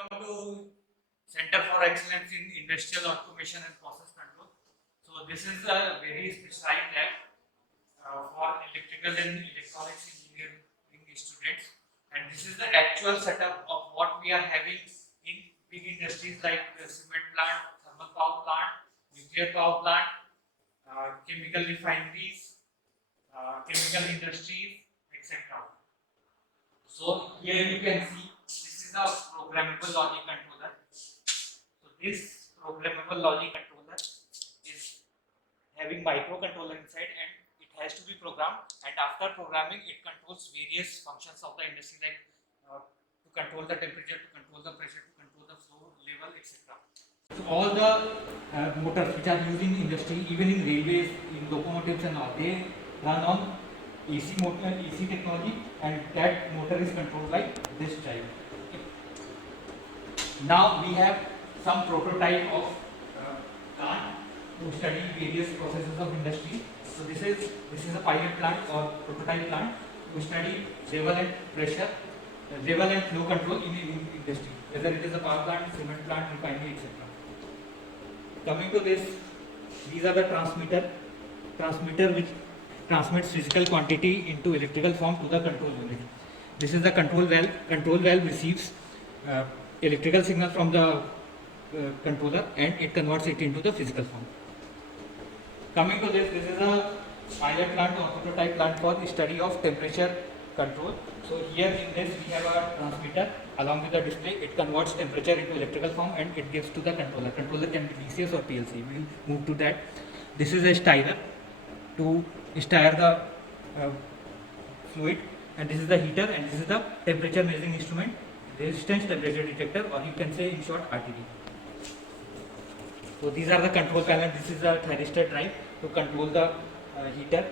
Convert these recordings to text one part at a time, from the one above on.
Welcome to Center for Excellence in Industrial Automation and Process Control. So this is a very specialized lab for electrical and electronics engineering students, and this is the actual setup of what we are having in big industries like the cement plant, thermal power plant, nuclear power plant, chemical refineries, chemical industries, etc. So here you can see this is a programmable logic controller. So this programmable logic controller is having microcontroller inside, and it has to be programmed, and after programming it controls various functions of the industry like to control the temperature, to control the pressure, to control the flow level, etc. So all the motors which are used in industry, even in railways, in locomotives and all, they run on AC motor, AC technology, and that motor is controlled by this drive. Now we have some prototype of plant to study various processes of industry. So this is a pilot plant or prototype plant to study level and pressure, level and flow control in industry, whether it is a power plant, cement plant, refinery, etc. Coming to this, these are the transmitter which transmits physical quantity into electrical form to the control unit. This is the control valve. Control valve receives electrical signal from the controller, and it converts it into the physical form. Coming to this is a pilot plant or prototype plant for the study of temperature control. So here in this we have a transmitter along with the display. It converts temperature into electrical form and it gives to the controller. Controller can be DCS or PLC. We will move to that. This is a styrer to stir the fluid, and this is the heater, and this is the temperature measuring instrument, resistance temperature detector, or you can say in short RTD. So these are the control panel. This is a thyristor drive to control the heater,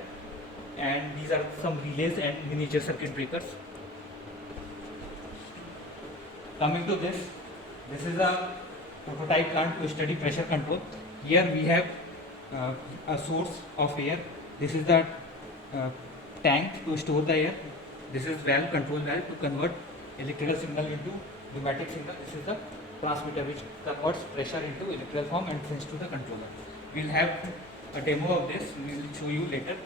and these are some relays and miniature circuit breakers. Coming to this is a prototype plant to study pressure control. Here we have a source of air. This is the tank to store the air. This is valve, control valve to convert electrical signal into pneumatic signal. This is the transmitter which converts pressure into electrical form and sends to the controller. We will have a demo of this. We will show you later.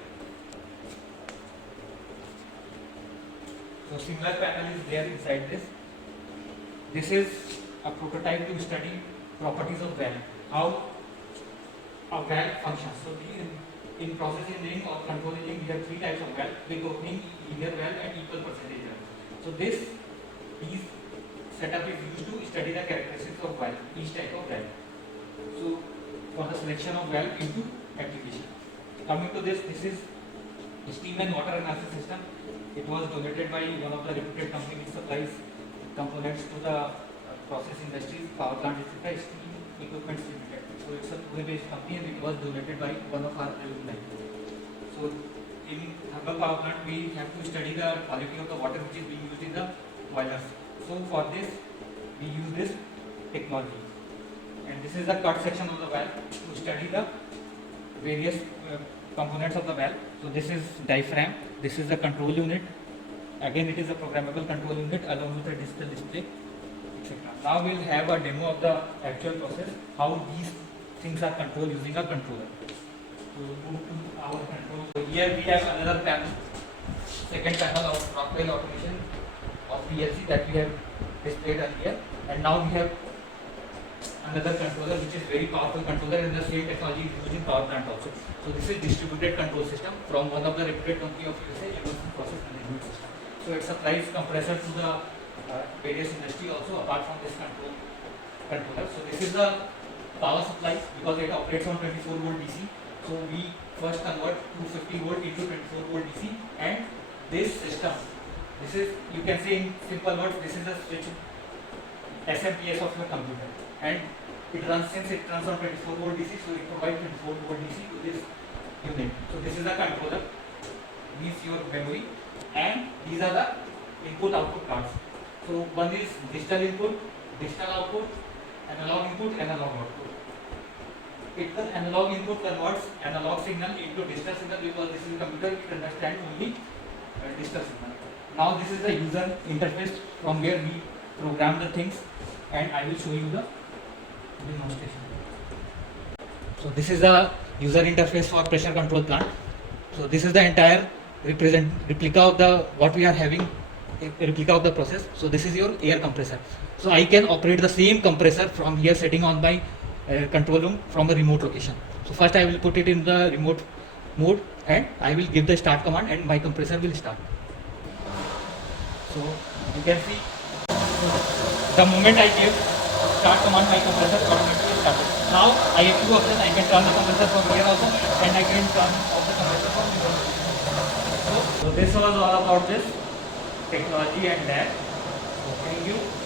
So similar panel is there inside this. This is a prototype to study properties of valve, how a valve functions. So in process engineering or control engineering, we have three types of valve: quick opening, linear valve, and equal percentage valve. So these setup is used to study the characteristics of valve, each type of valve. So for the selection of valve into application. Coming to this is steam and water analysis system. It was donated by one of the reputed company which supplies components to the process industries, power plant, etc. Steam Equipment Limited. So it's a Pune-based company, and it was donated by one of our alumni. So in thermal power plant, we have to study the quality of the water which is being used in the boilers. So for this, we use this technology, and this is the cut section of the valve to study the various components of the valve. So this is diaphragm. This is the control unit. Again, it is a programmable control unit along with a digital display, etc. Now we will have a demo of the actual process, how these things are controlled using a controller. So move to our control. So here we have another panel, second panel of Rockwell Automation of PLC that we have displayed earlier, and now we have another controller which is very powerful controller, and the same technology is used in power plant also. So this is distributed control system from one of the reputed company of USA, Universal Process Management System. So it supplies compressor to the various industry also apart from this controller. So this is the power supply because it operates on 24 volt DC. So we first convert 250 volt into 24 volt DC, and this system, this is, you can say in simple words, this is a switch SMPS of your computer, and it runs, since it runs on 24 volt DC, so it provides 24 volt DC to this unit. So this is the controller, means your memory, and these are the input output cards. So one is digital input, digital output, analog input, analog output. The analog input converts analog signal into digital signal because this is a computer, it understands only digital signal. Now this is the user interface from where we program the things and I will show you the demonstration. So this is the user interface for pressure control plant. So this is the entire replica of the what we are having, a replica of the process. So this is your air compressor. So I can operate the same compressor from here sitting on my control room from a remote location. So first I will put it in the remote mode and I will give the start command and my compressor will start. So you can see the moment I give start command, my compressor automatically started. Now I have two options. I can turn the compressor from here also and I can turn off the compressor from here. So this was all about this technology and that. So thank you.